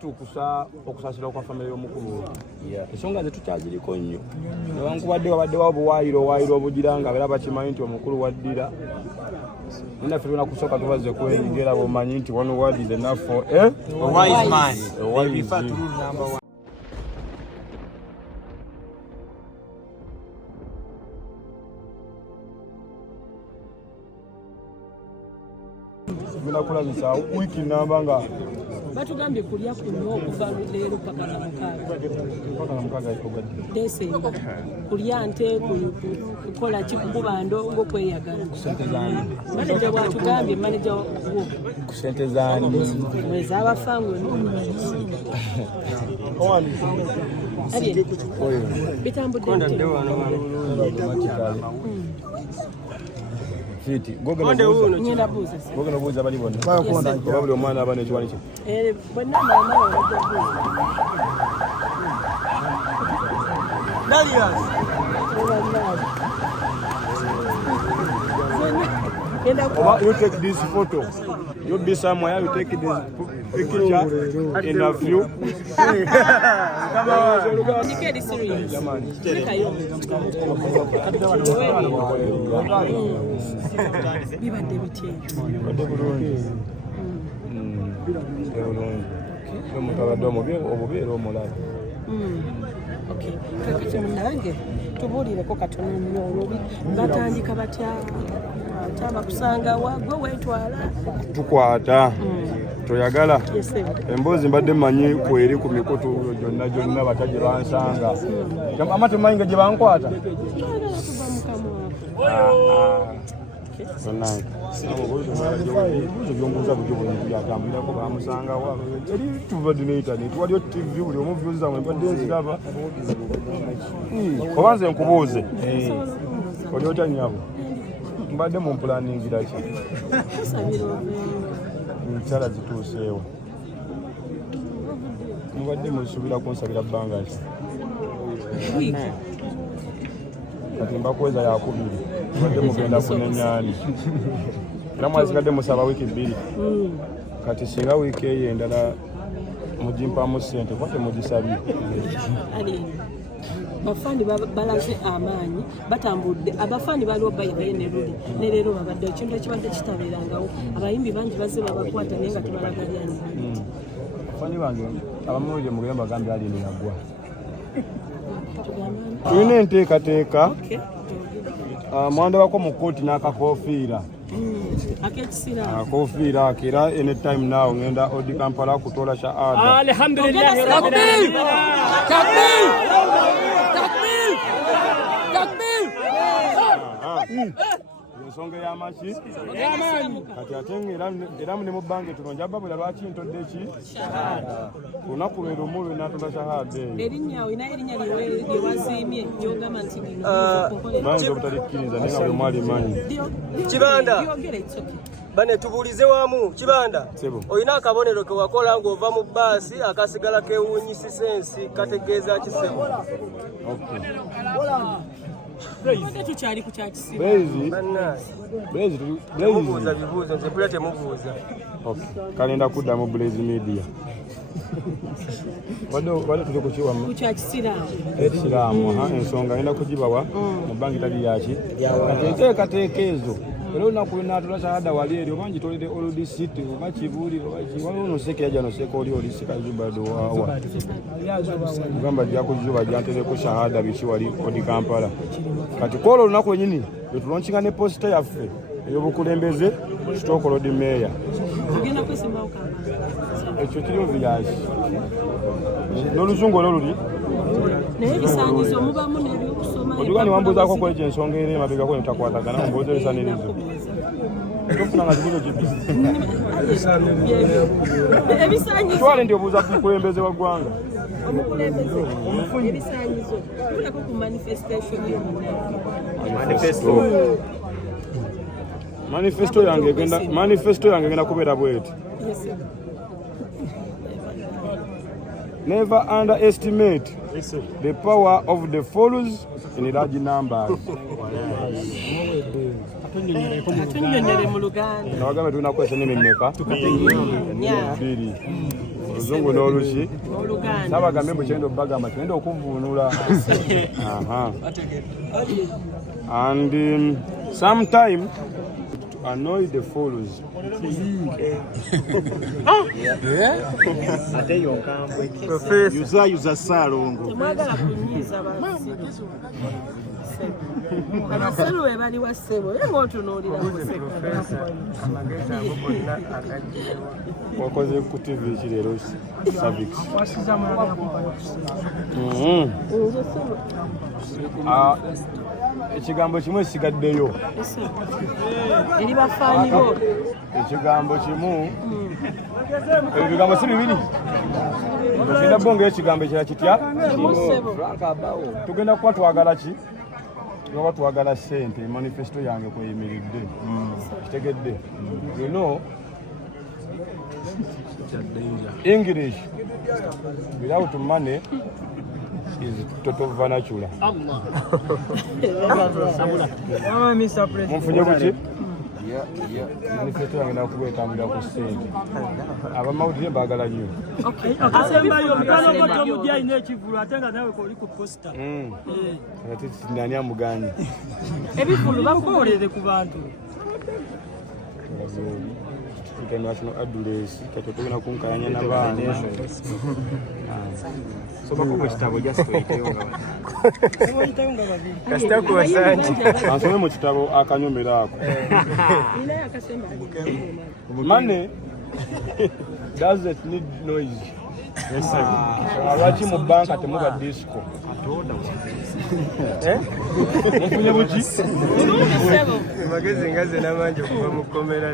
tukusa okusasira kwa family omukulu esonga ze tukyagiriko nnyo newankubadde wabaddewo obuwaayiro obugiranga beera bakimanyi nti omukulu waddira naffe tulina kusooka tubaze kwengera bwomanyi nti one word is enough for a wise man. Tugenda kulabisa wiiki namba nga batugambye kulya kuno okuva leero paka na mukaaga Desemba kulya nte kukola kikukuba ndongo kweyagala manager bwatugambye manager wo ku sente zandi mwezi abafango bitambudde Fiti gogena buuza bali bonna babuli omwana abana ekiwani kye you take this photo, you'll be somewhere, you take this picture in a view. Come on. Okay. Kakati munange tubulireko katono nnyo olubi batandika batya taba kusanga wagwe wetwala tukwata toyagala emboozi mbadde manyi kweri ku mikutu gyonna bataje bansanga amate mayinga gye bankwata byonguza bujobyatambulirako bamusanga eri tuvadde ne internet waliyo tv buli omuvyuzi zamwe mbadde nziraba obanze nkubuuze oli otya nnyabo mbadde mu mpulaningira ki nkyala zituuseewo mubadde musuubira kunsabira bbanga ki kati mbakweza yakubiri mubadde mugenda kunenyani era mwasigadde musaba wiiki 2 kati singa wiiki eyo endala mugimpamu ssente kwate mugisabye bafani balaze amaanyi batambudde abafani baliwo bayibaye ne leero babadde ekintu ekibadde kitabeerangawo abayimbi bangi bazze babakwata naye nga tebalagalyanyi bafani bange abamulire mugenda bagambye ali neyagwa tulina enteekateeka mwanda wako mu kkooti n'akakofiira akoofiira akira anytime now ngenda odi Kampala kutola shahada alhamdulillah ensonga ey'amaki kati ate era ne mu bbange tulonja babula lwaki ntodde ki olunaku lwe lumu lwe natula shahada eyo obutalikkiriza naye nga bwe mwali manyi Kibanda bane tubulize wamu Kibanda olina akabonero ke wakola ng'ova mu bbaasi akasigala kewuunyisisa ensi kategeeza kisebo tukyali ku kyakisibo temubuuza bibuuzo nze pula temubuuza kalenda kuddamu Blaze Media wadde tuli kukiwamu ku kyakisiraamu ekisiraamu ensonga ngenda kugibawa mu bbangi tali yaki kati enteekateeka ezo era olunaku lwenatula shahada wali eri oba ngitolere oludisiti oba kibuuli waliwo noseka yaja noseka oli olisikazubadowawa gamba jja kuzuba jantereko shahada biki wali odi Kampala kati kwola olunaku lwenyini lwetulonkinga ne posita yaffe ey'obukulembeze kitookola odi meeya ekyo kiri oviyasi n'oluzungu olwo luli naye ebisaanyizo mubamu n'ebyokusoma odugani wambuuzaako kwekyo ensonga eri emabegako netakwatagana mbuuza ebisaanirizo tofunanga kibuzo kibi twale nti obuuza ku mukulembeze wa ggwanga ebisaanyizo tulako ku manifestation manifesto yange egenda kubeera bweti never underestimate the power of the followers in large numbers. Atunyonyere mu Luganda. Nawagambe tulina kwesa nene mmeka? 2. oluzungu n'oluki sabagambe mbukyenda obbagamba kyenda okuvvuunula and sometime to annoy the fools. Ate yonkambwe yuza Saalongo temwagala kunyiiza bantu abaselu be bali wa ssebo ye ng'otunuulira wakoze ku TV ki leero Savix ekigambo kimu esigaddeyo eri bafaani bo ekigambo kimu ebigambo si bibiri tugenda bonga ekigambo ekira kitya tugenda kuba twagala ki tuba twagala ssente manifesto yange kweyimiridde kitegedde you know English without money is total vernacular. Munfunye kuki? Manifesto yange nakuwetambira ku ssente abamawulire mbaagala nnyo akasembayo mugano gwo tomujja alina ekivulu ate nga nawe koli ku posta ate nani amuganye ebivulu bakukolere ku bantu international address kati tugenda kunkayanya n'abaana somako mu kitabo jasitoyiteyo nga kasita ku basanji ansome mu kitabo akanyomero ako money doesn't need noise. Lwaki mu banka temuba disco mufunye buki magezi ngaze n'amangi okuva mu kkomera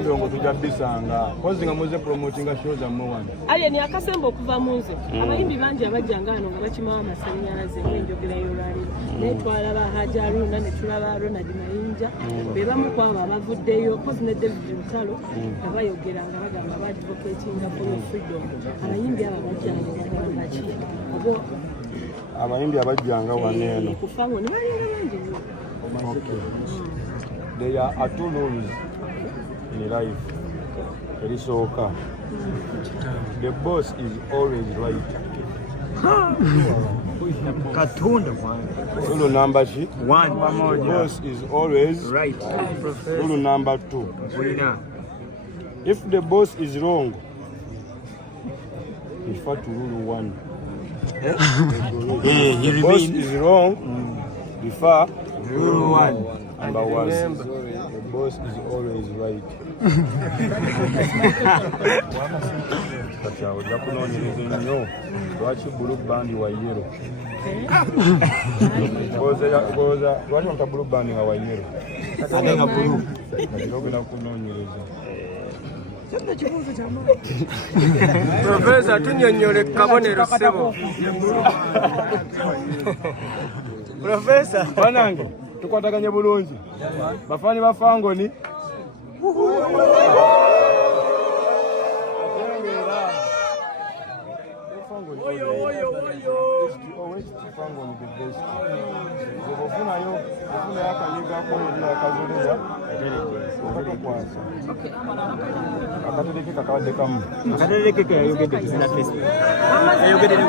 ndongo tujja bisanga kozi nga muze promotinga show zammwe wano aye ni akasemba okuva mu nze abayimbi bangi abajjanga wano nga bakimawo amasannyalaze ng'enjogera y'olwaliro naye twalaba Hajji Aruna ne tulaba Ronald Mayinja be bamu ku abo abavuddeyo kozi ne David Lutalo nga bayogera nga bagamba baadvocatinga for freedom abayimbi abo abajjanga bagamba ki abo abayimbi abajjanga wano eno kufango ne balinga bangi nnyo. There are two rules in life. Erisooka, the boss is always right. Katonda wange. Rule number ki? 1. The boss is always Right. Rule number 2. If the boss is wrong, refer to rule 1. If the boss is wrong, refer Rule 1. number 1. The boss is always right. Kati awo ojja kunoonyereza ennyo lwaki blue band wa yellow. Lwaki bamuta blue band nga wa yellow. Ate nga blue. Kati ogenda kunoonyereza. Profesa tunnyonnyole kabonero ssebo Profesa Banange tukwataganye bulungi. Bafaani ba Fangoni. Akatereke kakabadde kamu. Akatereke ke yayogedde kizina Facebook. Yayogedde ne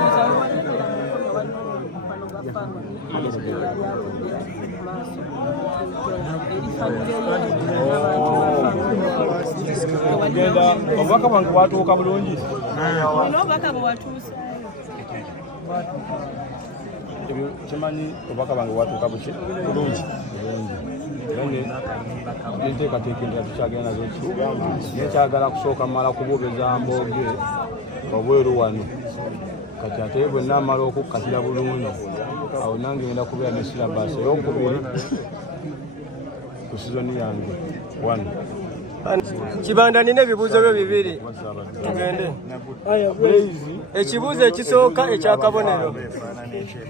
Genda obubaka bwange bwatuuka bulungi. Obubaka bwe watuuse Kimanyi obubaka bwange bwatuuka buki bulungi. Nteekateeka endala tukyagenda nazo ki naye kyagala kusooka mmala kubuubeza mbooge obweru wano kati ate bwe naamala okukkatira bulungi awo nange ngenda kubeera ne silabasi ey'okubiri ku sizoni yange 1. Kibanda nina ebibuuzo byo bibiri tugende ekibuuzo ekisooka ekyakabonero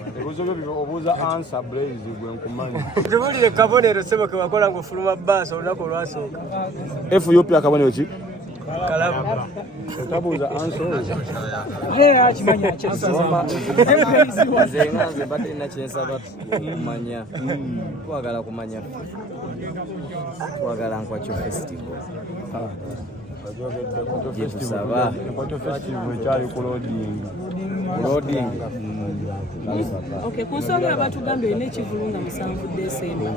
ebibuuzo byo obuuza ansa Blaze gwe nkumanyi tubulire kabonero ssebo ke wakola ng'ofuluma bbaasi olunaku olwasooka FUP akabonero ki kalabu otabuuza ansa nze nga nze mbadde nina kyensaba kumanya twagala kumanya twagala nkwakyo festival Kwato festival ekyali ku loading. Okay, ku nsonga abatugambye olina ekivulu nga 7 December.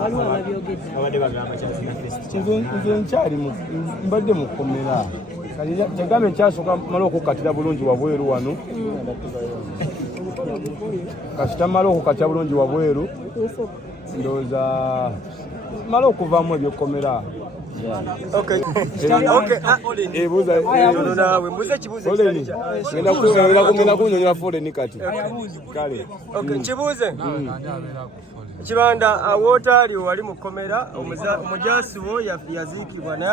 Waliwo ababyogedde. Nze nkyali mbadde mu kkomera. Kyegambe nkyasooka mala okukkatira bulungi wabweru wano. Kasita mala okukkatira bulungi wabweru. Ndowooza mala okuvaamu ebyokkomera. Ngenda kunyonyola foleni kati. Kale. Nkibuuze. Kibanda wootali wali mu kkomera omujaasi wo yaziikibwa naye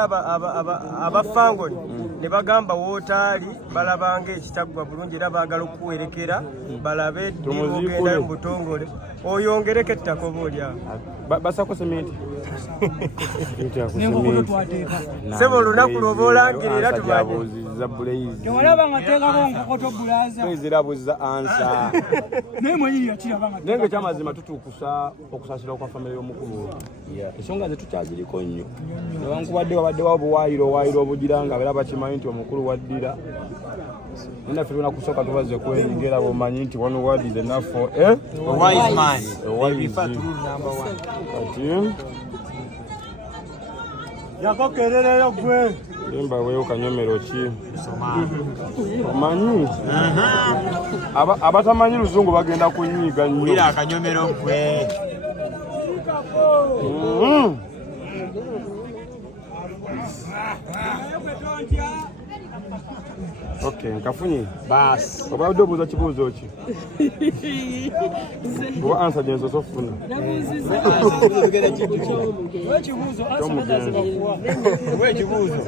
abafangoni ne bagamba wootali balabanga ekitaggwa bulungi era baagala okuwerekera balabe ddibogendayo mu butongole oyongereko ettaka oba olyawo basako sementi sebo olunaku lwoba olangirira tubabuuziza buleyizi tewalaba nga teekako nkokoto bulaza ezirabuuziza ansa naye mwennyini yakiraba nga naye ng'ekyamazima tutuukusa okusaasira kwa famire y'omukulu ensonga ze tukyaziriko nnyo newankubadde wabaddewo obuwaayiro obugira nga beera bakimanyi nti omukulu waddira naffe tulina kusooka tubaze kwenyigera bwomanyi nti one word is enough for a wise man. Kati yakokerereyo gwe limba weewo kanyomero ki omanyi abatamanyi luzungu bagenda kunyiiga nnyo akanyomero gwe Okay, nkafunye basi obadde obuuza kibuuzo ki oba ansa gyenzo sofuna ekibuuzo